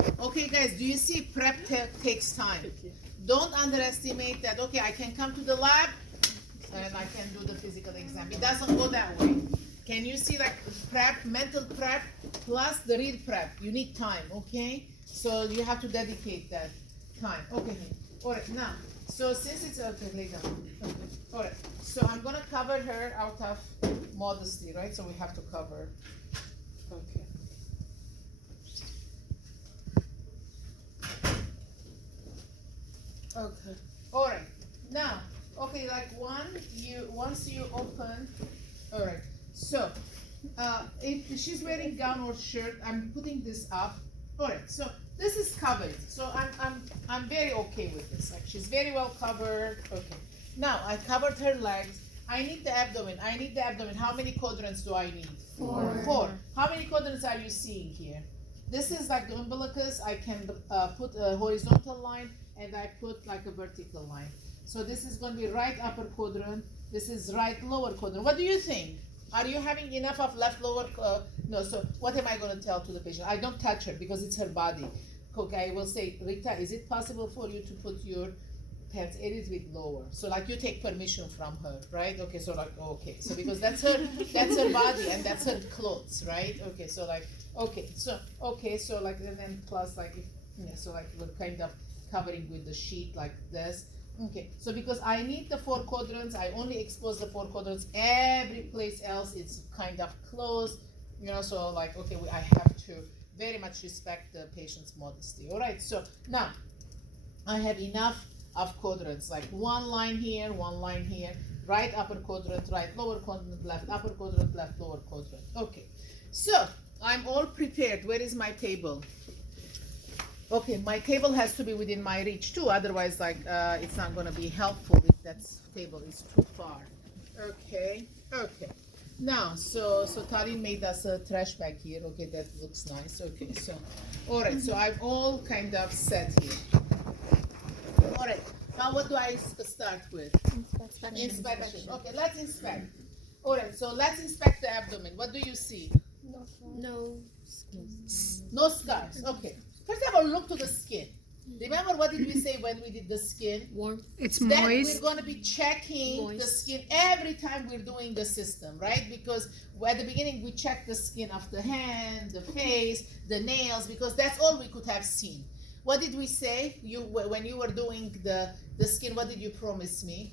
Okay, guys, do you see prep takes time? Don't underestimate that. Okay, I can come to the lab and I can do the physical exam. It doesn't go that way. Can you see like prep, mental prep plus the real prep? You need time, okay? So you have to dedicate that time. Okay, all right, now, so since it's, okay, lay down. Okay. All right, so I'm gonna cover her out of modesty, right? So we have to cover. Okay. Okay. All right. Now, okay, like once you open. All right. So, if she's wearing gown or shirt, I'm putting this up. All right. So this is covered. So I'm very okay with this. Like she's very well covered. Okay. Now I covered her legs. I need the abdomen. I need the abdomen. How many quadrants do I need? Four. How many quadrants are you seeing here? This is like the umbilicus. I can put a horizontal line and I put like a vertical line. So this is going to be right upper quadrant. This is right lower quadrant. What do you think? Are you having enough of left lower? No. So what am I going to tell to the patient? I don't touch her because it's her body. Okay, I will say, Rita, is it possible for you to put your pants a little bit lower? So like you take permission from her, right? Okay, so like okay, so because that's her body and that's her clothes, right? Okay, so like okay, so like and then plus like if, yeah, so like we're kind of covering with the sheet like this. Okay, so because I need the four quadrants, I only expose the four quadrants. Every place else it's kind of closed, you know. So like okay, I have to very much respect the patient's modesty. All right, so now I have enough of quadrants, like one line here, right upper quadrant, right lower quadrant, left upper quadrant, left lower quadrant. Okay, so I'm all prepared. Where is my table? Okay, my table has to be within my reach too, otherwise like it's not going to be helpful if that table is too far. Okay, okay. Now, so Tarin made us a trash bag here. Okay, that looks nice. Okay, so all right, so I'm all kind of set here. All right, now what do I start with? Inspection. Okay, let's inspect. All right, so let's inspect the abdomen. What do you see? No. No scars. Okay. First of all, look to the skin. Remember what did we say when we did the skin? Warm. It's That moist. we're going to be checking the Moist. skin every time we're doing the system, right? Because at the beginning we check the skin of the hand, the face, the nails, because that's all we could have seen. What did we say? When you were doing the skin, what did you promise me?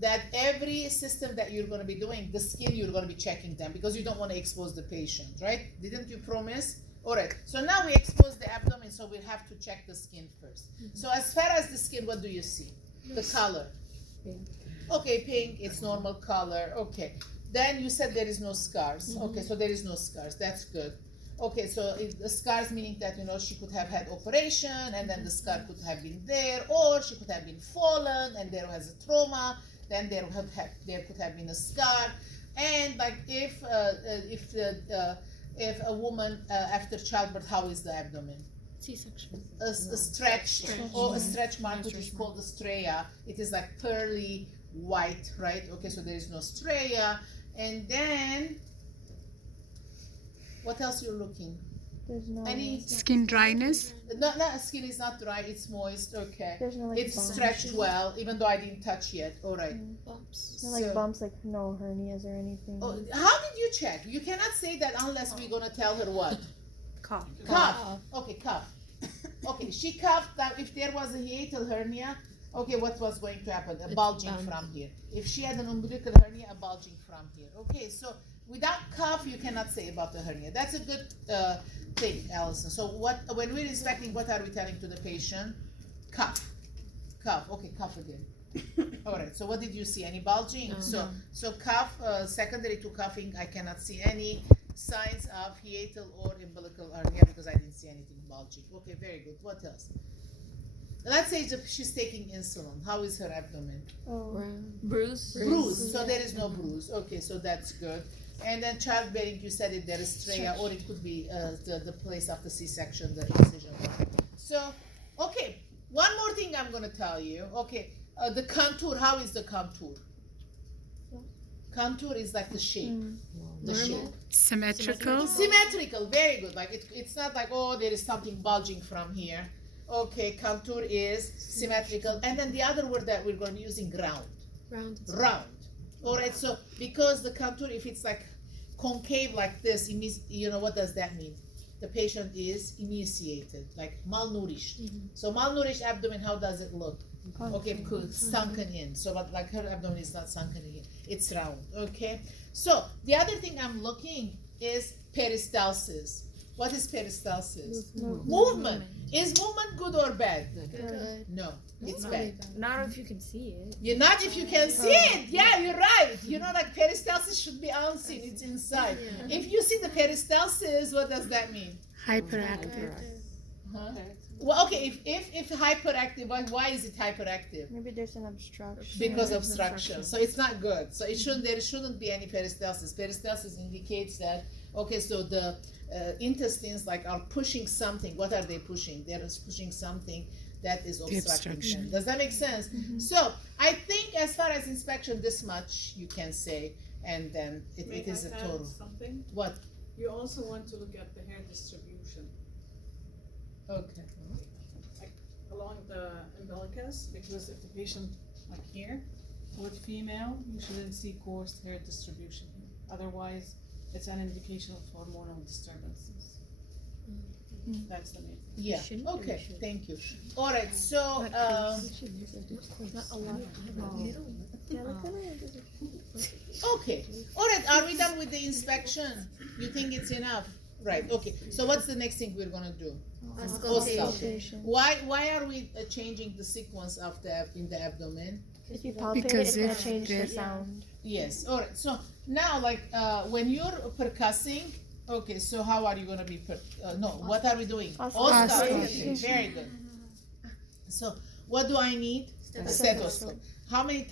That every system that you're going to be doing, the skin, you're going to be checking them because you don't want to expose the patient, right? Didn't you promise? All right, so now we expose the abdomen, so we'll have to check the skin first. So as far as the skin, what do you see? The color. Pink. Okay, pink, it's normal color. Okay, then you said there is no scars. Okay, so there is no scars. That's good. Okay, so the scars meaning that she could have had operation and then the scar could have been there, or she could have been fallen and there was a trauma. Then there could have been a scar, and like if a woman after childbirth, how is the abdomen? C-section. A stretch or a stretch mark, which is called the stria. It is like pearly white, right? Okay, so there is no stria. And then what else you're looking? There's no Any Skin dryness. no, skin is not dry, it's moist. Okay, There's no like it's bumps. stretched well, even though I didn't touch yet. All right. Bumps. No like So- bumps, like no hernias or anything. Oh, how did you check? You cannot say that unless we're gonna tell her what. Cough. Cuff. Okay, cuff. Okay, she cuffed. Now, if there was a hiatal hernia, okay, what was going to happen? A bulging done. from here. If she had an umbilical hernia, a bulging from here. Okay, so without cuff, you cannot say about the hernia. That's a good thing, Allison. So when we're inspecting, what are we telling to the patient? Cuff. Cuff. Okay, cuff again. All right. So what did you see? Any bulging? No. So cuff. Secondary to cuffing, I cannot see any signs of hiatal or umbilical hernia because I didn't see anything bulging. Okay, very good. What else? Let's say if she's taking insulin. How is her abdomen? Oh, Bruise. Bruise. So there is no bruise. Okay, so that's good. And then childbearing, you said it there is stria, or it could be the place of the C-section, the incision. So, okay. One more thing I'm going to tell you. Okay, the contour. How is the contour? Contour is like the shape. The shape. Normal. Symmetrical. Symmetrical, very good. Like it's not like, oh, there is something bulging from here. Okay, contour is symmetrical. And then the other word that we're going to be using, round. Round. Round. All right, so because the contour, if it's like concave like this, it means, you know, what does that mean? The patient is emaciated, like malnourished. So malnourished abdomen, how does it look? Okay, because sunken in. So, but like her abdomen is not sunken in, it's round. Okay. So the other thing I'm looking is peristalsis. What is peristalsis? Movement. Is movement good or bad? Good. No, it's bad. Not if you can see it. You're not if you can see it. Yeah, you're right. You know, like peristalsis should be unseen. It's inside. Yeah. If you see the peristalsis, what does that mean? Hyperactive. Huh? Well, okay. If hyperactive, why is it hyperactive? Maybe there's an obstruction. Because of obstruction. So it's not good. So it shouldn't. There shouldn't be any peristalsis. Peristalsis indicates that, okay, so the intestines like are pushing something. What are they pushing? They're pushing something that is obstructing them. obstruction. Does that make sense? So I think as far as inspection, this much you can say, and then it is a total. Something, What? you also want to look at the hair distribution Okay. along the umbilicus, because if the patient, like here, with female, you shouldn't see coarse hair distribution here. Otherwise, it's an indication of hormonal disturbances. That's the main thing. Yeah. shouldn't or Okay. should? Thank you. All right. So. Not a lot. Okay. All right. Are we done with the inspection? You think it's enough? Right. Okay. So what's the next thing we're gonna do? Auscultation. Why are we changing the sequence of the in the abdomen? If you palpate Because it, it'll if change the there- sound. Yes. All right. So now, like when you're percussing, okay. So how are you gonna be? No. What are we doing? Auscultation. Auscultation. Very good. So what do I need? A Stethoscope. stethoscope. How many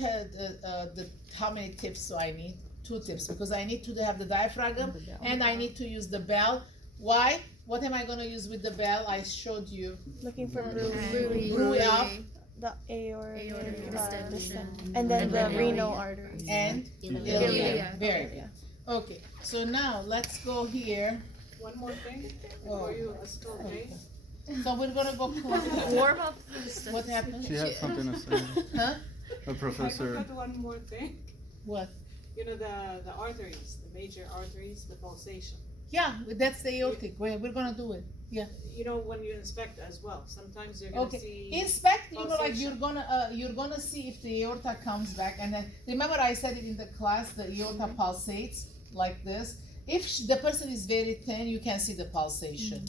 how many tips do I need? 2 tips, because I need to have the diaphragm and I need to use the bell. Why? What am I gonna use with the bell? I showed you. Looking for Bruit. Bruit up the aorta, Aorta, the distension. and then And the then renal arteries. and Ilia. ilia. Very good. Okay. So now let's go here. One more thing, Oh. before you auscultate. So we're gonna go close. Warm up. What happened? She had something to say. Huh? A I professor. forgot one more thing. What? You know, the arteries, the major arteries, the pulsation. Yeah, that's the aortic. We're gonna do it. You know, when you inspect as well, sometimes you're gonna Okay. see. Inspect. You know, like pulsation. you're gonna see if the aorta comes back, and then remember I said it in the class. The aorta pulsates like this. If the person is very thin, you can see the pulsation.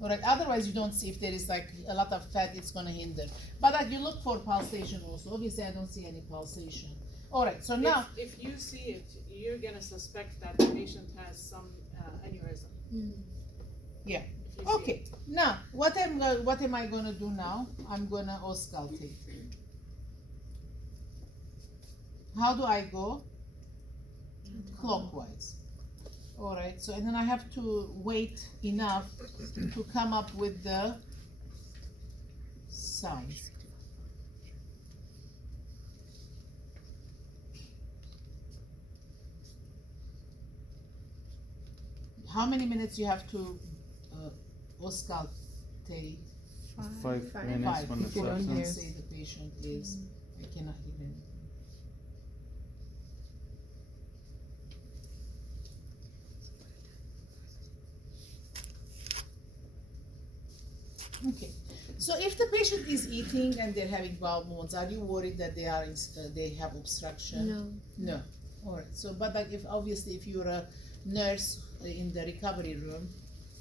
All right. Otherwise, you don't see. If there is like a lot of fat, it's gonna hinder. But like you look for pulsation also. Obviously, I don't see any pulsation. All right. So now. If you see it, you're gonna suspect that the patient has some aneurysm. Yeah. If you see Okay. Now, what am I gonna do now? I'm gonna auscultate. How do I go? Clockwise. All right. So and then I have to wait enough to come up with the sound. How many minutes you have to auscultate? 5 Five. minutes Five. when it's Before you can absent. say the patient is. I cannot hear anything. Okay, so if the patient is eating and they're having bowel movements, are you worried that they are they have obstruction? No. No. All right. So, but like if obviously if you're a nurse in the recovery room,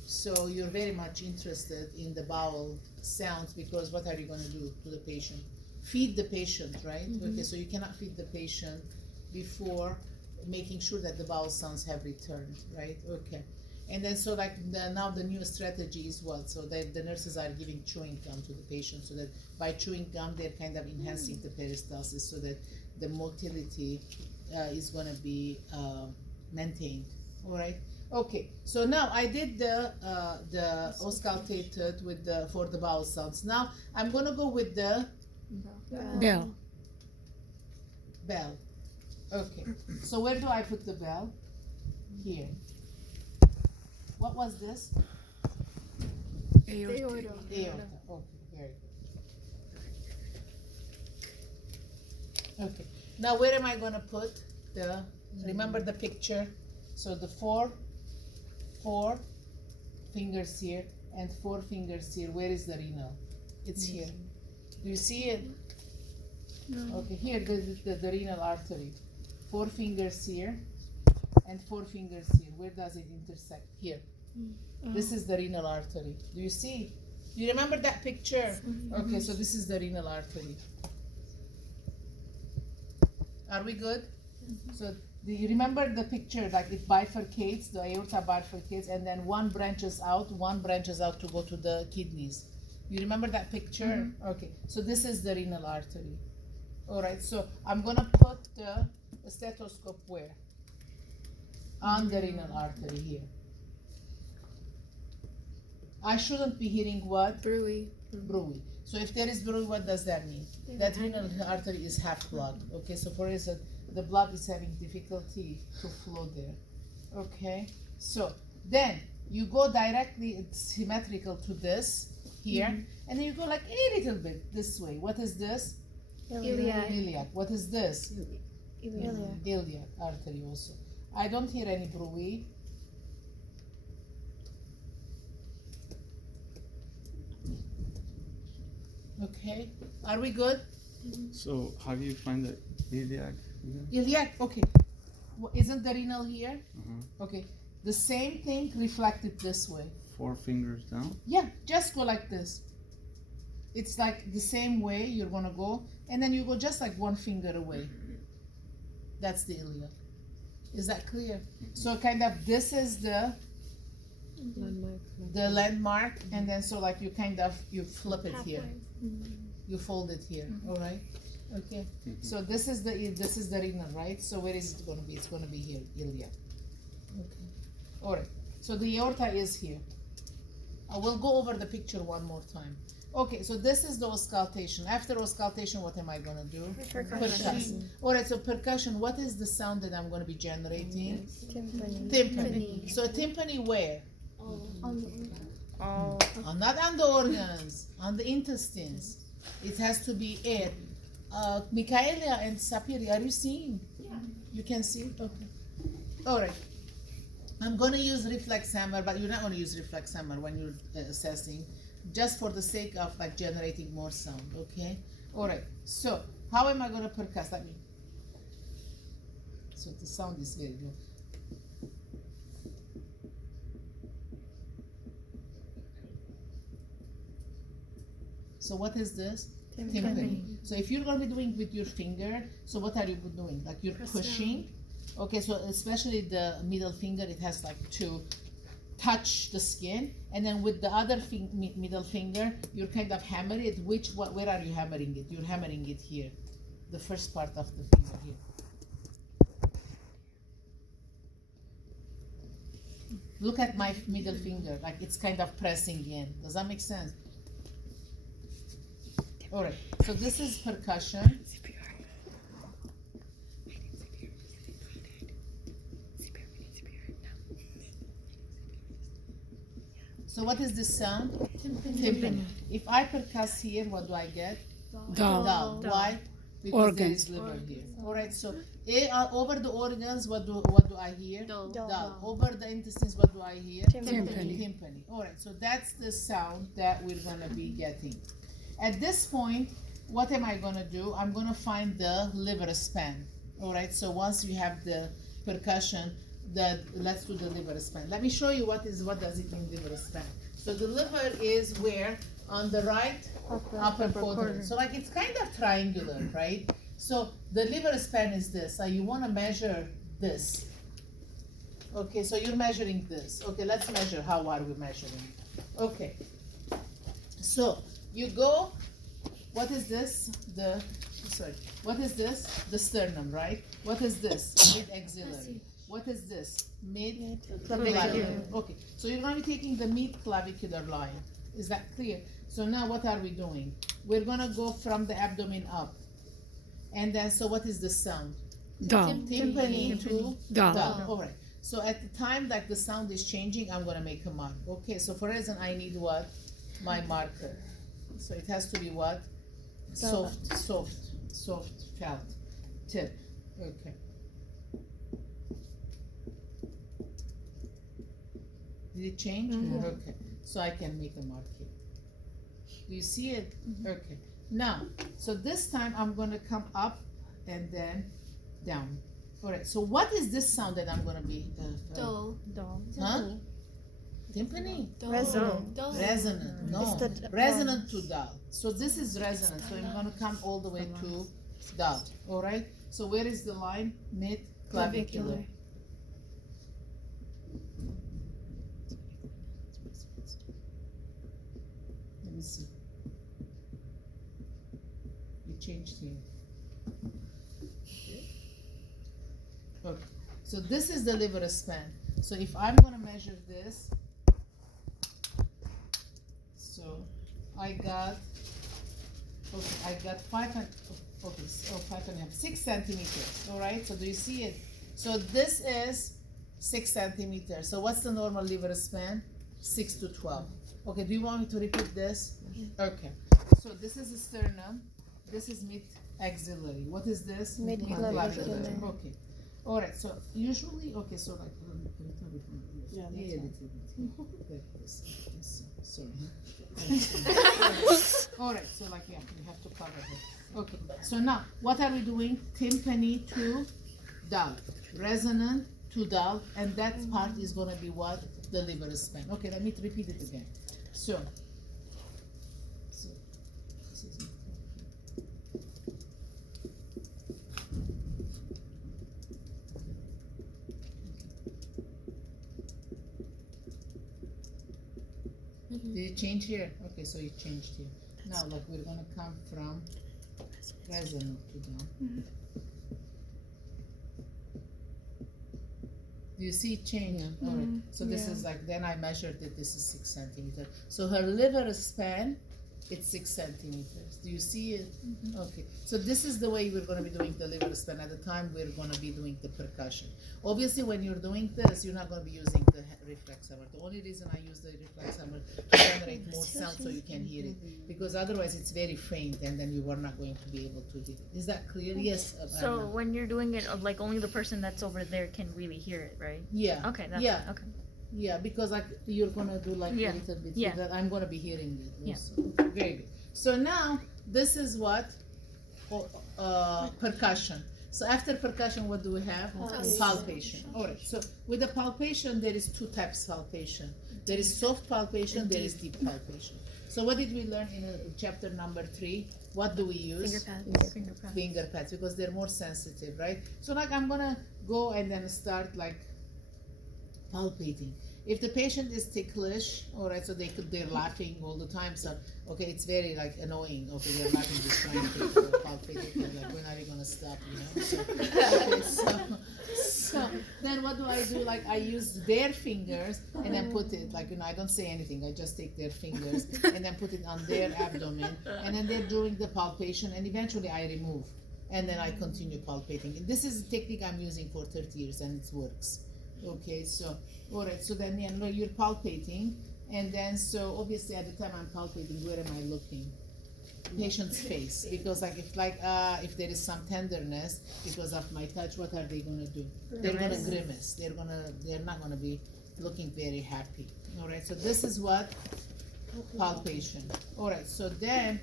so you're very much interested in the bowel sounds, because what are you going to do to the patient? Feed the patient, right? Okay. So you cannot feed the patient before making sure that the bowel sounds have returned, right? Okay. And then so like now the new strategy is what? So that the nurses are giving chewing gum to the patient, so that by chewing gum they're kind of enhancing the peristalsis, so that the motility is going to be maintained. All right. Okay. So now I did the auscultated with the for the bowel sounds. Now I'm going to go with the Bell. bell. Okay, so where do I put the bell? Here. What was this? Aorta. Aorta. Okay, very good. Okay, now where am I gonna put the, remember the picture? So the four fingers here and 4 fingers here. Where is the renal? It's here. Do you see it? No. Okay, here the renal artery. 4 fingers here and 4 fingers here. Where does it intersect? Here. This is the renal artery. Do you see? You remember that picture? Okay, so this is the renal artery. Are we good? So do you remember the picture? Like it bifurcates, the aorta bifurcates, and then one branches out to go to the kidneys. You remember that picture? Okay, so this is the renal artery. All right, so I'm gonna put the stethoscope where? On the renal artery here. I shouldn't be hearing what? Brewy. Brewy. So if there is brewy, what does that mean? That renal artery is half blocked. Okay, so for instance, the blood is having difficulty to flow there. Okay, so then you go directly, it's symmetrical to this here, and then you go like a little bit this way. What is this? Iliac. Iliac. What is this? Iliac. Iliac artery also. I don't hear any brewy. Okay, are we good? So how do you find the iliac again? Iliac, okay. Isn't the renal here? Okay, the same thing reflected this way. 4 fingers down. Yeah, just go like this. It's like the same way you're gonna go, and then you go just like 1 finger away. That's the iliac. Is that clear? So kind of this is the landmark, and then so like you kind of you flip it here. You fold it here. All right. Okay. So this is the renal, right? So where is it gonna be? It's gonna be here, iliac. Okay. All right. So the aorta is here. I will go over the picture one more time. Okay, so this is the auscultation. After auscultation, what am I gonna do? Percuss. All right, so percussion, what is the sound that I'm gonna be generating? Timpani. Timpani. So timpani where? Not on the organs, on the intestines. It has to be air. Michaela and Sapiri, are you seeing? Yeah. You can see? Okay. All right. I'm gonna use reflex hammer, but you're not gonna use reflex hammer when you're assessing, just for the sake of like generating more sound, okay? All right, so how am I gonna percuss? So the sound is very low. So what is this? Timpani. So if you're gonna be doing with your finger, so what are you doing? Like you're pushing. Okay, so especially the middle finger, it has like to touch the skin, and then with the other middle finger, you're kind of hammering it. Where are you hammering it? You're hammering it here, the first part of the finger here. Look at my middle finger, like it's kind of pressing in. Does that make sense? All right, so this is percussion. So what is this sound? Timpani. If I percuss here, what do I get? Dal. Dal. Why? Because Organs. there is liver here. All right. So over the organs, what do I hear? Dal. Over the intestines, what do I hear? Timpani. Timpani. All right. So that's the sound that we're gonna be getting. At this point, what am I gonna do? I'm gonna find the liver span. All right. So once you have the percussion, let's do the liver span. Let me show you what does it mean, liver span. So the liver is where? On the right upper quadrant. So like it's kind of triangular, right? So the liver span is this. So you want to measure this. Okay, so you're measuring this. Okay, let's measure. How are we measuring? Okay. So you go, what is this? What is this? The sternum, right? What is this? Mid-axillary. What is this? Mid-clavicular. Okay, so you're going to be taking the mid-clavicular line. Is that clear? So now what are we doing? We're going to go from the abdomen up. And then, so what is the sound? Down. Timpani to Down. down. All right. So at the time that the sound is changing, I'm gonna make a mark. Okay. So for instance, I need what? My marker. So it has to be what? Soft felt tip. Okay. Did it change? Okay. So I can make a mark here. Do you see it? Okay. Now, so this time I'm gonna come up and then down. All right. So what is this sound that I'm gonna be? Do. Huh? Timpani. Resonant. Resonant. No. It's the Resonant to dal. So this is resonant. So I'm gonna come all the way to dal. All right. So where is the line? Mid clavicular. Let me see. You changed here. Okay. So this is the liver span. So if I'm gonna measure this, so I got 6 centimeters. All right. So do you see it? So this is 6 centimeters. So what's the normal liver span? 6 to 12. Okay. Do you want me to repeat this? Okay. So this is the sternum. This is mid axillary. What is this? Mid-clavicular. Okay. All right. So usually, okay. So like, Yeah, a that's little bit. Like this. Sorry. All right. So like, yeah, you have to cover it. Okay. So now, what are we doing? Timpani to dal, resonant to dal, and that part is gonna be what? The liver span. Okay. Let me repeat it again. So this is Did it change here? Okay, so it changed here. Now, look, we're gonna come from resonant to down. Do you see it change? All right. So this is like, then I measured it, this is 6 centimeters. So her liver span, it's 6 centimeters. Do you see it? Okay. So this is the way we're gonna be doing the liver span. At the time, we're gonna be doing the percussion. Obviously, when you're doing this, you're not gonna be using the reflex hammer. The only reason I use the reflex hammer to generate more sound so you can hear it. Because otherwise, it's very faint and then you are not going to be able to hear it. Is that clear? Yes. So Anna. when you're doing it, like only the person that's over there can really hear it, right? Yeah. Okay. That's Yeah. Okay. Yeah, because like you're gonna do like Yeah. a little bit Yeah. that I'm gonna be hearing it Yeah. also. Very good. So now this is what percussion. So after percussion, what do we have? Palpation. All right. So with the palpation, there is 2 types of palpation. There is soft palpation. There is deep palpation. So what did we learn in chapter number 3? What do we use? Finger pads. Finger pads, because they're more sensitive, right? So like I'm gonna go and then start like palpating. If the patient is ticklish, all right, so they're laughing all the time, so okay, it's very like annoying. Okay, they're laughing just trying to palpate. Like, when are you gonna stop? You know. So then what do? Like I use their fingers and then put it like I don't say anything. I just take their fingers and then put it on their abdomen, and then they're doing the palpation, and eventually I remove, and then I continue palpating. And this is a technique I'm using for 30 years, and it works. Okay, so all right, so then you're palpating, and then so obviously at the time I'm palpating, where am I looking? Patient's face, because like if there is some tenderness because of my touch, what are they gonna do? They're gonna grimace. They're not gonna be looking very happy. All right, so this is what palpation. All right, so then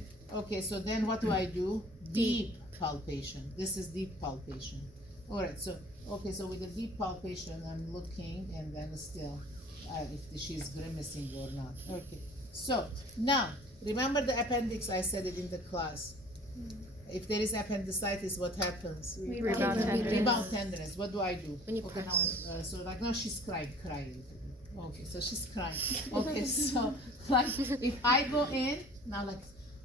what do I do? Deep palpation. This is deep palpation. All right, so okay, so with the deep palpation, I'm looking, and then still, if she's grimacing or not. Okay, so now, remember the appendix, I said it in the class. If there is appendicitis, what happens? Rebound tenderness. Rebound tenderness. What do I do? When you Okay, press. now, so like now she's crying. Okay, so she's crying. Okay, so like if I go in, now like,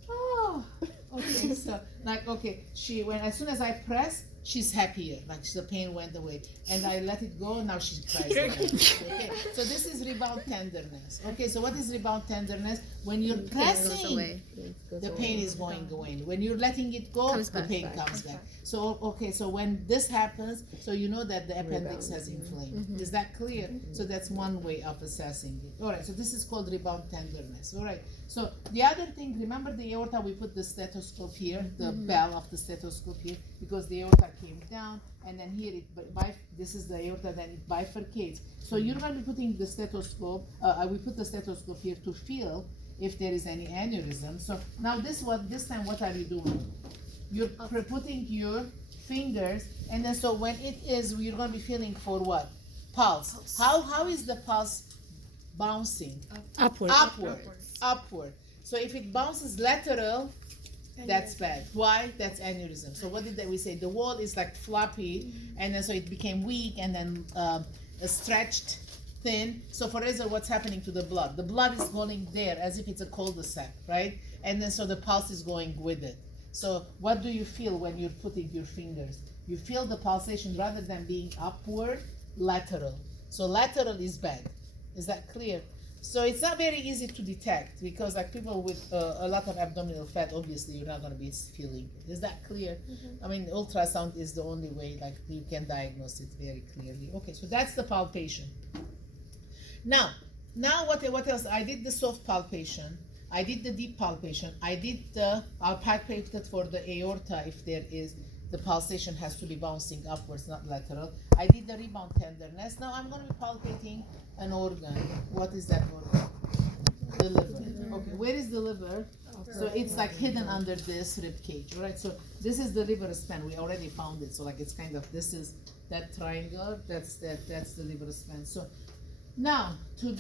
oh, okay, so like, okay, as soon as I press, she's happier, like the pain went away, and I let it go, now she cries again. Okay, so this is rebound tenderness. Okay, so what is rebound tenderness? When you're pressing, the pain is going away. When you're letting it go, Comes the back. pain comes back. So, okay, so when this happens, so you know that the appendix has inflamed. Is that clear? So that's one way of assessing it. All right, so this is called rebound tenderness. All right, so the other thing, remember the aorta, we put the stethoscope here, the bell of the stethoscope here, because the aorta came down, and then here this is the aorta, then it bifurcates. So you're going to be putting the stethoscope, we put the stethoscope here to feel if there is any aneurysm. So now this time what are you doing? You're putting your fingers, and then so when it is, you're going to be feeling for what? Pulse. How is the pulse bouncing? Upward. Upward. So if it bounces lateral, that's bad. Why? That's aneurysm. So what did we say? The wall is like floppy, and then so it became weak, and then stretched thin. So for example, what's happening to the blood? The blood is going there as if it's a cul-de-sac, right? And then so the pulse is going with it. So what do you feel when you're putting your fingers? You feel the pulsation rather than being upward, lateral. So lateral is bad. Is that clear? So it's not very easy to detect because like people with a lot of abdominal fat, obviously you're not going to be feeling it. Is that clear? I mean, ultrasound is the only way like you can diagnose it very clearly. Okay, so that's the palpation. Now what else? I did the soft palpation. I did the deep palpation. I palpated for the aorta if there is, the pulsation has to be bouncing upwards, not lateral. I did the rebound tenderness. Now I'm going to be palpating an organ. What is that organ? The liver. Okay, where is the liver? So it's like hidden under this rib cage, right? So this is the liver span. We already found it. So like it's kind of, this is that triangle. That's the liver span. So now to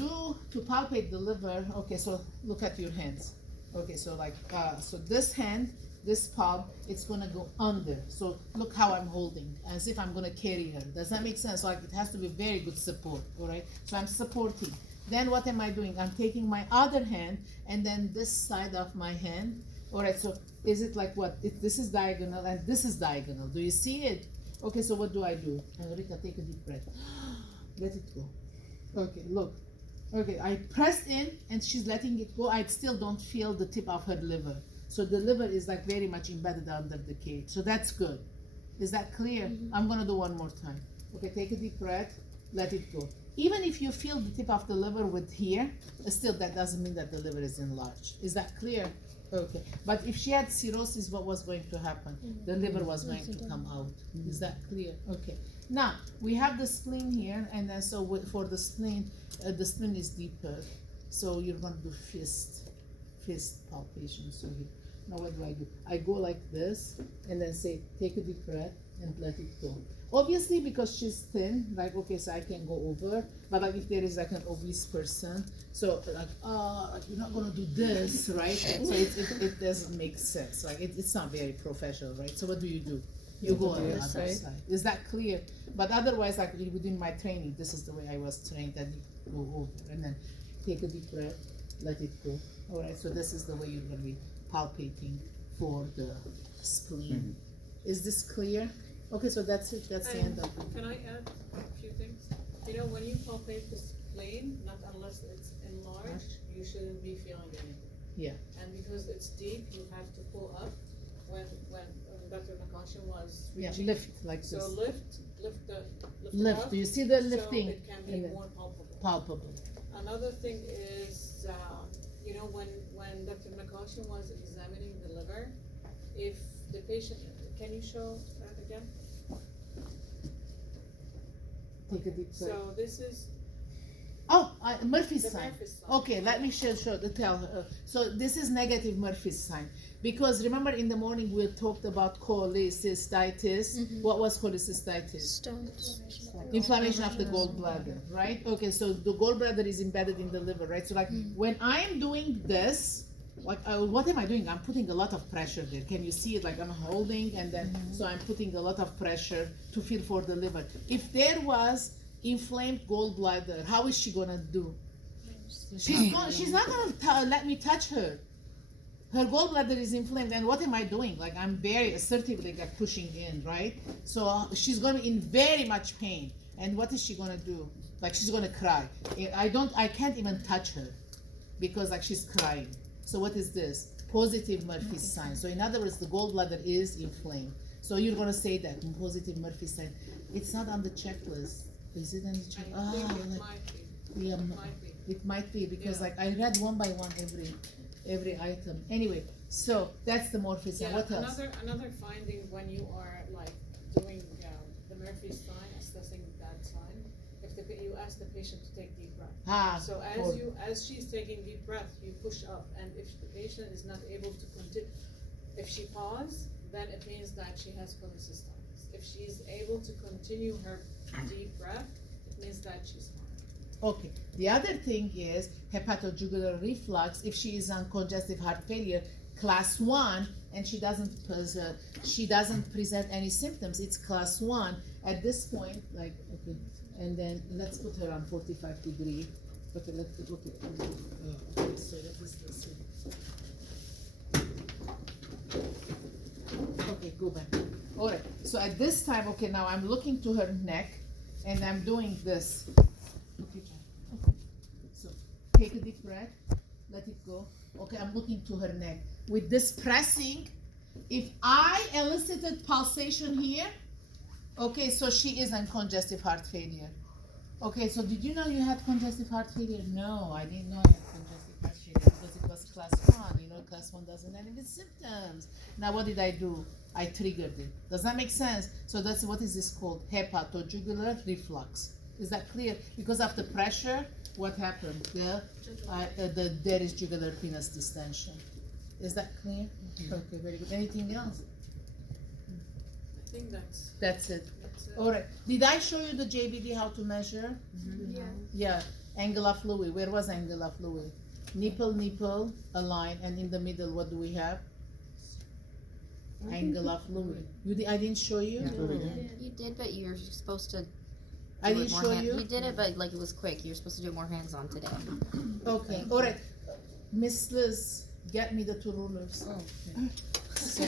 palpate the liver. Okay, so look at your hands. Okay, so like so this hand, this palm, it's gonna go under. So look how I'm holding, as if I'm gonna carry her. Does that make sense? Like it has to be very good support, all right? So I'm supporting. Then what am I doing? I'm taking my other hand and then this side of my hand. All right, so is it like what? This is diagonal and this is diagonal. Do you see it? Okay, so what do? Rita, take a deep breath. Let it go. Okay, look. Okay, I pressed in and she's letting it go. I still don't feel the tip of her liver. So the liver is like very much embedded under the cage. So that's good. Is that clear? I'm gonna do one more time. Okay, take a deep breath, let it go. Even if you feel the tip of the liver with here, still that doesn't mean that the liver is enlarged. Is that clear? Okay. But if she had cirrhosis, what was going to happen? The liver was going to come out. Is that clear? Okay. Now, we have the spleen here, and then so for the spleen is deeper. So you're going to do fist palpation. So here. Now what do? I go like this, and then say, take a deep breath, and let it go. Obviously, because she's thin, like, okay, so I can go over, but like if there is like an obese person, so like, you're not gonna do this, right? So it doesn't make sense. Like it's not very professional, right? So what do? You go on the other side. Is that clear? But otherwise, like within my training, this is the way I was trained, that you go over, and then take a deep breath, let it go. All right, so this is the way you're gonna be palpating for the spleen. Is this clear? Okay, so that's it. That's the end of it. Can I add a few things? You know, when you palpate the spleen, not unless it's enlarged, you shouldn't be feeling anything. Yeah. And because it's deep, you have to pull up. When Dr. Nakashin was Yeah, reaching. lift like this. So lift it Lift. up, Do you see the so lifting? it can be And then more palpable. palpable. Another thing is, you know, when Dr. Nakashin was examining the liver, if the patient, can you show that again? Take a deep breath. So this is Murphy's the sign. Murphy's sign. Okay, let me tell her. So this is negative Murphy's sign. Because remember in the morning we talked about cholecystitis. What was cholecystitis? Stones. Inflammation of the gallbladder, right? Okay, so the gallbladder is embedded in the liver, right? So like when I'm doing this, like what am I doing? I'm putting a lot of pressure there. Can you see it? Like I'm holding, and then so I'm putting a lot of pressure to feel for the liver. If there was inflamed gallbladder, how is she gonna do? She's not gonna let me touch her. Her gallbladder is inflamed, and what am I doing? Like I'm very assertively like pushing in, right? So she's gonna be in very much pain. And what is she gonna do? Like she's gonna cry. I can't even touch her because like she's crying. So what is this? positive Murphy sign. So in other words, the gallbladder is inflamed. So you're gonna say that positive Murphy sign. It's not on the checklist. Is it on the I checklist? think Ah, it like, might be, yeah, might be. it might be because Yeah. like I read one by one every item. Anyway, so that's the Murphy sign. Yeah, What else? another finding when you are like doing the Murphy sign, assessing that sign, if you ask the patient to take deep breath. Ah, So or- as she's taking deep breath, you push up, and if the patient is not able to continue, if she pauses, then it means that she has cholecystitis. If she's able to continue her deep breath, it means that she's fine. Okay, the other thing is hepatojugular reflux. If she is on congestive heart failure, class 1, and she doesn't present any symptoms, it's class 1. At this point, like, okay, and then let's put her on 45 degree. Okay, let's, okay, okay, so that is this. Okay, go back. All right, so at this time, okay, now I'm looking to her neck, and I'm doing this. Okay, John. Okay. So take a deep breath, let it go. Okay, I'm looking to her neck. With this pressing, if I elicited pulsation here, okay, so she is on congestive heart failure. Okay, so did you know you had congestive heart failure? No, I didn't know I had congestive heart failure because it was class 1. You know, class 1 doesn't have any symptoms. Now, what did I do? I triggered it. Does that make sense? So that's what is this called? Hepatojugular reflux. Is that clear? Because of the pressure, what happened? There is jugular venous distension. Is that clear? Okay, very good. Anything else? I think that's That's it. it. All right. Did I show you the JBD how to measure? Yeah. Yeah. Angle of fluid. Where was angle of fluid? Nipple, align, and in the middle, what do we have? Angle of fluid. I didn't show you? You did, but you're supposed to. I do it didn't more show hand- you? You did it, but like it was quick. You're supposed to do it more hands-on today. Okay. All right. Miss Liz, get me the 2 rulers. Oh. So,